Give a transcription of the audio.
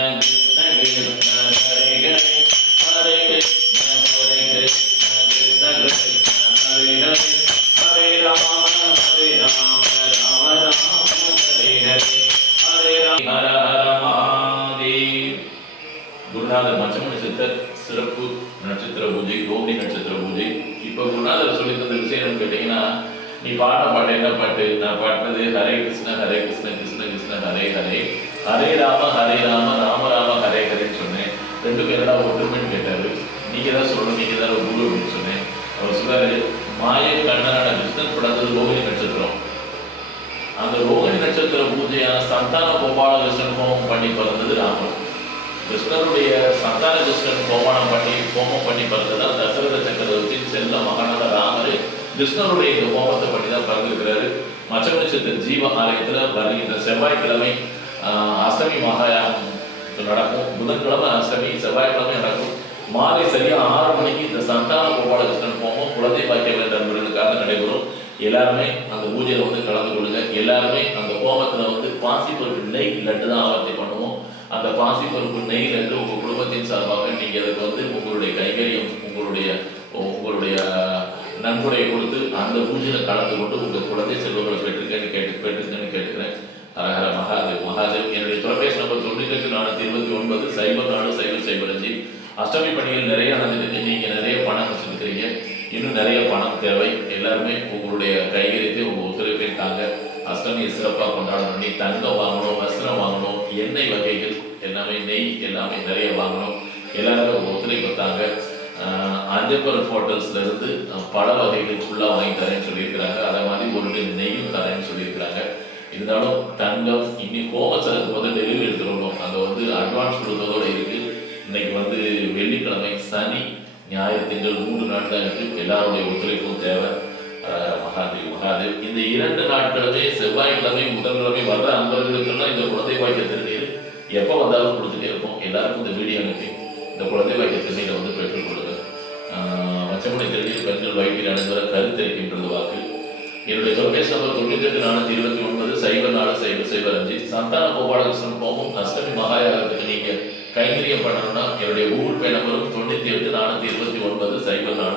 and குருநாதர் மச்சமணி சித்தர் சிறப்பு நட்சத்திர பூஜை கோபி நட்சத்திர பூஜை. இப்போ குருநாதர் சொல்லி தந்த விஷயம் கேட்டீங்கன்னா நீ பாடின பாட்டு என்ன பாட்டு? நான் பாடினது ஹரே கிருஷ்ண ஹரே கிருஷ்ண கிருஷ்ண கிருஷ்ண ஹரே ஹரே. ஹரே ராம ஹரே ராம ராம ராம ஹரே ஹரேன்னு சொன்னேன். ரெண்டு பேரடா ஒற்றுமைன்னு கேட்டாரு. நீங்கள் தான் சொல்லணும் நீங்கள் தான் குரு அப்படின்னு சொன்னேன். அவர் சொன்னார் மாய கண்ணனான கிருஷ்ணன் படத்தில் ரோகிணி நட்சத்திரம். அந்த ரோகிணி நட்சத்திர பூஜையான சந்தான கோபாலகிருஷ்ணன் ஹோமம் பண்ணி பிறந்தது ராமன் கிருஷ்ணருடைய சந்தான கிருஷ்ணன் கோமானம் பண்ணி ஹோமம் பண்ணி பிறந்ததால் தசரத சக்கரவர்த்தியின் செல்ல மகனான ராமர் கிருஷ்ணருடைய இந்த ஹோமத்தை பண்ணி தான் பிறந்திருக்கிறாரு மச்ச நட்சத்திர ஜீவ ஆலயத்தில் வருகின்ற செவ்வாய்க்கிழமை அஷ்டமி மகாயாகம் நடக்கும். புதன்கிழமை அஷ்டமி செவ்வாய்க்கிழமை நடக்கும். மாலை சரியாக ஆறு மணிக்கு இந்த சந்தான கோபாலகிருஷ்ணன் ஹோமம் குழந்தை பாக்கிய வேண்ட நடைபெறும். எல்லாருமே அந்த பூஜையில் வந்து கலந்து கொள்ளுங்க. எல்லாருமே அந்த ஹோமத்தில் வந்து பாசி பருப்பு நெய் லட்டு தான் ஆவர்த்தி பண்ணுவோம் அந்த பாசி பருப்பு நெய் லட்டு உங்க குடும்பத்தின் சார்பாக நீங்க அதுக்கு வந்து உங்களுடைய கைகரியம் உங்களுடைய உங்களுடைய நன்கொடையை கொடுத்து அந்த பூஜையில் கலந்து கொண்டு உங்கள் குழந்தை செல்வங்களை பெற்றுக்கன்னு கேட்டு பெற்றுக்கன்னு கேட்டுக்கிறேன். ஹரஹர மகாதேவ் மகாதேவ். என்னுடைய தொலைபேசி நம்பர் தொண்ணூற்றி எட்டு இருபத்தி ஒன்பது சைபர் நாலு சைபர் சைபர் அஞ்சு. அஷ்டமி பணிகள் நிறைய நடந்துருக்கு நீங்க நிறைய பணம் வச்சுருக்கிறீங்க. இன்னும் நிறைய பணம் தேவை. எல்லாருமே உங்களுடைய கைகரியத்தை உங்கள் ஒத்துழைப்பை தாங்க அஷ்டமியை சிறப்பாக கொண்டாடணும். நீ தங்கம் வாங்கணும் வஸ்திரம் வாங்கணும் நெய் எல்லாமே நிறைய வாங்கணும் எல்லாருமே ஒத்துழைப்பாங்க ஒத்துழைப்பு தாங்க அஞ்சப்பர் ஹோட்டல்ஸ்ல இருந்து பல வகைகள் ஃபுல்லாக வாங்கி தரேன்னு சொல்லியிருக்கிறாங்க. அதே மாதிரி ஒரு நெய்யும் தரேன்னு சொல்லியிருக்கிறாங்க. இருந்தாலும் தங்கம் இன்னி கோமச்சலுக்கு வந்து டெலிவரி எடுத்துருவோம் அங்கே வந்து அட்வான்ஸ் கொடுத்ததோட இருக்கு. இன்னைக்கு வந்து வெள்ளிக்கிழமை சனி ஞாயிறு திங்கள் மூன்று நாட்கள் இருக்குது இருக்கு எல்லாருடைய ஒத்துழைப்பும் தேவை. மகாதேவ் மகாதேவ். இந்த இரண்டு நாட்களுமே செவ்வாய்க்கிழமை முதல்கிழமை வர்ற அன்பர்களுக்கெல்லாம் இந்த குழந்தை பாக்கிய எப்போ வந்தாலும் கொடுத்துட்டே இருப்போம். எல்லாருக்கும் இந்த வீடியோ அனுப்பி இந்த குழந்தை பாக்கிய திருநீரை வந்து பெற்றுக்கொள்ளுங்க மச்சமுனை திருநீர் பெண்கள் வயிற்றில் அனைவர கருத்தரிக்கின்றது வாக்கு. என்னுடைய தொலைபேசி நம்பர் தொண்ணூத்தி எட்டு நானூத்தி இருபத்தி ஒன்பது சைபர் நாலு சைபர் சைபர் அஞ்சு. சந்தான கோபாலகிருஷ்ணன் போகும் அஷ்டமி மகாயாகத்துக்கு நீங்க கைங்கரியம் பண்ணணும்னா என்னுடைய கூகுள் பே நம்பரும் தொண்ணூத்தி எட்டு நானூத்தி இருபத்தி ஒன்பது சைபர் நாலு